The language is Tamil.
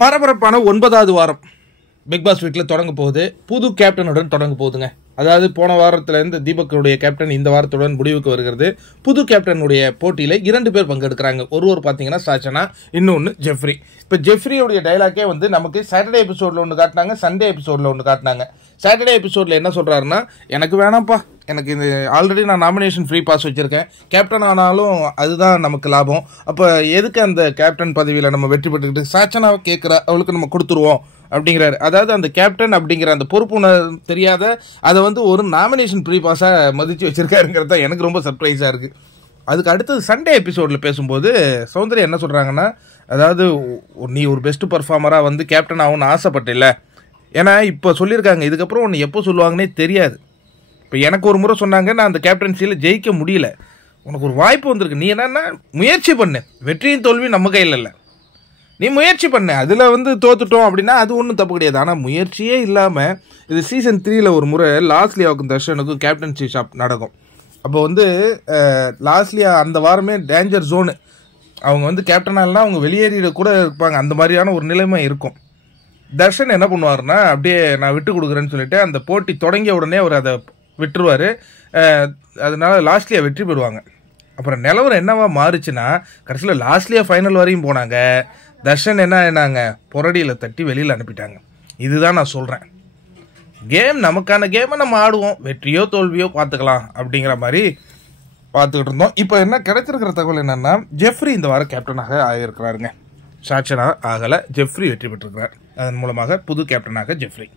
பரபரப்பான 9வது வாரம் பிக் பாஸ் வீட்டில் தொடங்க போகுது. புது கேப்டனுடன் தொடங்க போகுதுங்க. அதாவது போன வாரத்திலேருந்து தீபக்குடைய கேப்டன் இந்த வாரத்துடன் முடிவுக்கு வருகிறது. புது கேப்டனுடைய போட்டியில் 2 பேர் பங்கெடுக்கிறாங்க. ஒருவர் பார்த்தீங்கன்னா சாச்சனா, இன்னொன்று ஜெஃப்ரி. இப்போ ஜெஃப்ரியோடைய டைலாக்கே வந்து நமக்கு சாட்டர்டே எபிசோடில் ஒன்று காட்டினாங்க, சண்டே எபிசோடில் ஒன்று காட்டினாங்க. சாட்டர்டே எபிசோடில் என்ன சொல்கிறாருன்னா, எனக்கு வேணாம்ப்பா, எனக்கு இந்த ஆல்ரெடி நான் நாமினேஷன் ஃப்ரீ பாஸ் வச்சுருக்கேன், கேப்டன் ஆனாலும் அதுதான் நமக்கு லாபம், அப்போ எதுக்கு அந்த கேப்டன் பதவியில் நம்ம வெற்றி பெற்றுக்கிட்டு சாச்சனாவை கேட்குற அவளுக்கு நம்ம கொடுத்துருவோம் அப்படிங்கிறாரு. அதாவது அந்த கேப்டன் அப்படிங்கிற அந்த பொறுப்பு தெரியாத அதை வந்து ஒரு நாமினேஷன் ஃப்ரீ பாஸாக மதித்து வச்சிருக்காருங்கிறது தான் எனக்கு ரொம்ப சர்ப்ரைஸாக இருக்குது. அதுக்கு அடுத்தது சண்டே எபிசோடில் பேசும்போது சௌந்தர்யா என்ன சொல்கிறாங்கன்னா, அதாவது நீ ஒரு பெஸ்ட் பர்ஃபார்மராக வந்து கேப்டன் ஆகும்னு ஆசைப்பட்டில்ல, ஏன்னா இப்போ சொல்லியிருக்காங்க, இதுக்கப்புறம் ஒன்று எப்போ சொல்லுவாங்கன்னே தெரியாது. இப்போ எனக்கு ஒரு முறை சொன்னாங்க, நான் அந்த கேப்டன்சியில் ஜெயிக்க முடியல, உனக்கு ஒரு வாய்ப்பு வந்திருக்கு, நீ என்னன்னா முயற்சி பண்ணு, வெற்றியும் தோல்வி நம்ம கையில் இல்லை, நீ முயற்சி பண்ண, அதில் வந்து தோத்துட்டோம் அப்படின்னா அது ஒன்றும் தப்பு கிடையாது. ஆனால் முயற்சியே இல்லாமல் இது சீசன் 3ல் ஒரு முறை லாஸ்லியாவுக்கும் தர்ஷனுக்கும் கேப்டன்சி ஷாப் நடக்கும். அப்போ வந்து லாஸ்லியா அந்த வாரமே டேஞ்சர் ஜோனு, அவங்க வந்து கேப்டனாலாம் அவங்க வெளியேறிட கூட இருப்பாங்க, அந்த மாதிரியான ஒரு நிலைமை இருக்கும். தர்ஷன் என்ன பண்ணுவார்னா, அப்படியே நான் விட்டு கொடுக்குறேன்னு சொல்லிட்டு அந்த போட்டி தொடங்கிய உடனே அவர் அதை விட்டுருவார். அதனால லாஸ்ட்லியா வெற்றி பெறுவாங்க. அப்புறம் நிலவரம் என்னவா மாறுச்சுன்னா, கடைசியில் லாஸ்ட்லியா ஃபைனல் வரையும் போனாங்க. தர்ஷன் என்ன ஆனாங்க, புரடியில் தட்டி வெளியில் அனுப்பிட்டாங்க. இதுதான் நான் சொல்கிறேன், கேம் நமக்கான கேமை நம்ம ஆடுவோம், வெற்றியோ தோல்வியோ பார்த்துக்கலாம் அப்படிங்கிற மாதிரி பார்த்துக்கிட்டு இருந்தோம். இப்போ என்ன கிடைச்சிருக்கிற தகவல் என்னென்னா, ஜெஃப்ரி இந்த வாரம் கேப்டனாக ஆகியிருக்கிறாருங்க. சாச்சனா ஆகலை, ஜெஃப்ரி வெற்றி பெற்றிருக்கிறார். அதன் மூலமாக புது கேப்டனாக ஜெஃப்ரி.